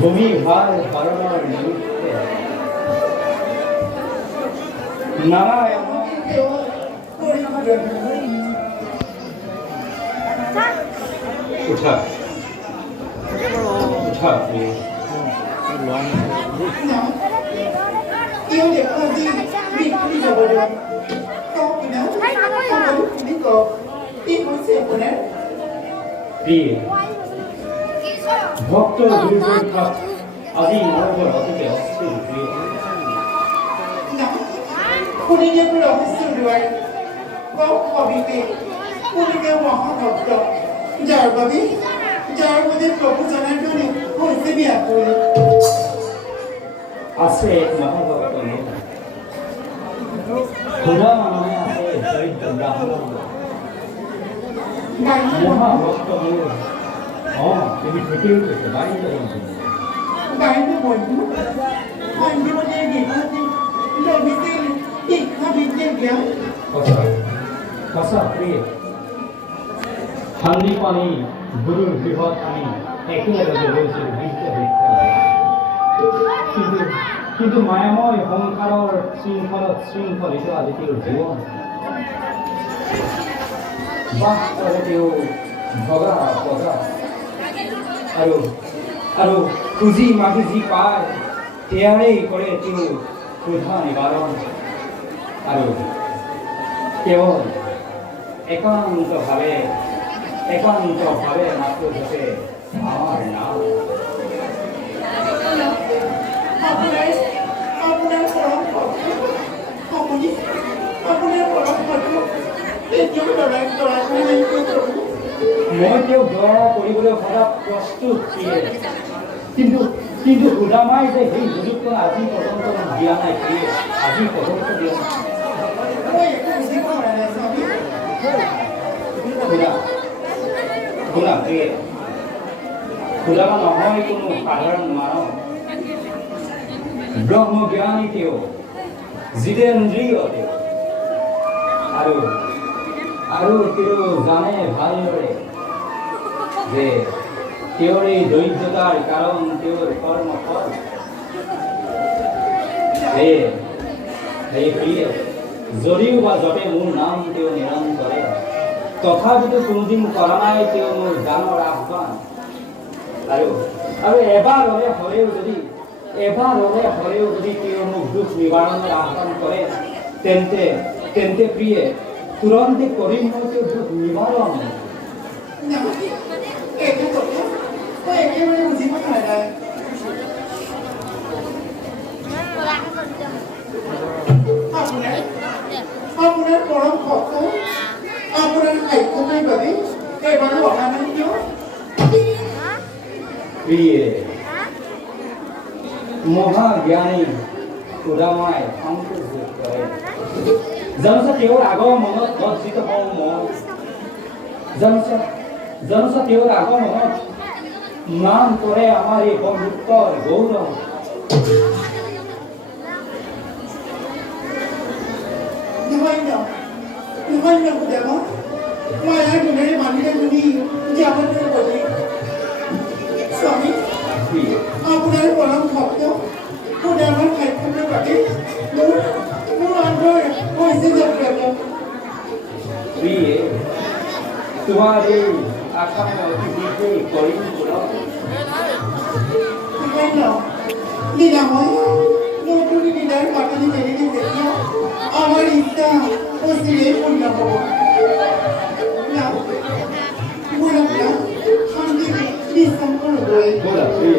ভূমি ভার হরণর নিরুক্তে নারায়ণ উঠা উঠা yêu để con đi đi vào bờ đường con thì nó đi cổ đi con xe của nó প্রিয় ভক্ত দুর্গোৎপাত আদি নরবর হতে অস্থির প্রিয় nó con đi nghe con lòng sự rồi có bị gì con đi nghe hoàng học học được giờ bà biết প্রভু জানার জন্য হয়েছে বিয়া করে আছে এক মহাভক্ত নেতা খোদা নামে আছে দরিদ্র ব্রাহ্মণ মহাভক্ত তুমি ঠিকই উঠেছো বাড়িতে বাইরে বলবো আমি বলে গেছি লোভিতে শিক্ষা বিদ্যে জ্ঞান কথা প্রিয় হান্দি পানি গুরুর বৃহৎ আমি একেলগে রয়েছে কিন্তু মায়াময় সংসাৰৰ শৃংখলিত আজি তেওঁৰ জীৱন বাস কৰে তেওঁ ভগা পগা আৰু খুজি মাগি যি পায় তেয়াৰেই কৰে তেওঁ ক্ষুধা নিবাৰণ আৰু কেৱল একান্তভাৱে মাত্ৰ যাতে আমাৰ নাম আপনাৰ পৰম ভক্ত আপনাৰ পৰম ভক্ত এৰ লড়াই প্ৰভু মই তেওঁক দয়া কৰিবলৈ সদা প্ৰস্তুত কিন্তু সুদামাই যে সেই সুযোগটো আজি পৰ্যন্ত দিয়া নাই আজি পৰ্যন্ত দিয়া শুনা প্ৰিয়ে সুদামা নহয় কোনো সাধাৰণ মানৱ ব্ৰহ্মজ্ঞানী তেওঁ জিতেন্দ্ৰিয় তেওঁ আৰু তেওঁ জানে ভালদৰে যে তেওঁৰ এই দৰিদ্ৰতাৰ কাৰণ তেওঁৰ কৰ্মফল সেই প্ৰিয়ে যদিও বা যতে মোৰ নাম তেওঁ নিৰন্তৰে তথাপিতো কোনোদিন কৰা নাই তেওঁ মোৰ গানৰ আহ্বান আৰু এবাৰ হ'লেও যদি তেওঁ মোক দুখ নিবাৰণৰ আহ্বান কৰে তেন্তে প্ৰিয়ে তুৰন্তে কৰিম মই তেওঁ দুখ নিবাৰণ একেবাৰে বুজিব নোৱাৰে আপোনাৰ পৰম ভক্ত আপোনাৰ সাহিত্যৰ বাবে এবাৰো অহা নাই কিয় প্ৰিয়ে মহাজ্ঞানী সুদামাই সংকোচ কৰে জানোচা তেওঁৰ আগমনত লজ্জিত হওঁ মই জানোচা তেওঁৰ আগমনত ম্লান কৰে আমাৰ এই বন্ধুত্বৰ গৌৰৱ নহয় সুদামা মায়াৰ গুণেৰে মানিলে শুনি যাবলৈ গ'লে স্বামী আপোনাৰ পৰম ভক্ত সুদামাৰ সাক্ষাতৰ বাবে মোৰ আন্তৰ হৈছে যাত্ৰা প্ৰিয়ে তোমাৰ এই আশা মই অতি কৰিম লীলাময় নতুন লীলাৰ পাতনি মেলিলে যেতিয়া আমাৰ ইচ্ছা অচিৰেই পূৰ্ণ হব না শান্তি যাবলৈ ব'লা প্ৰিয়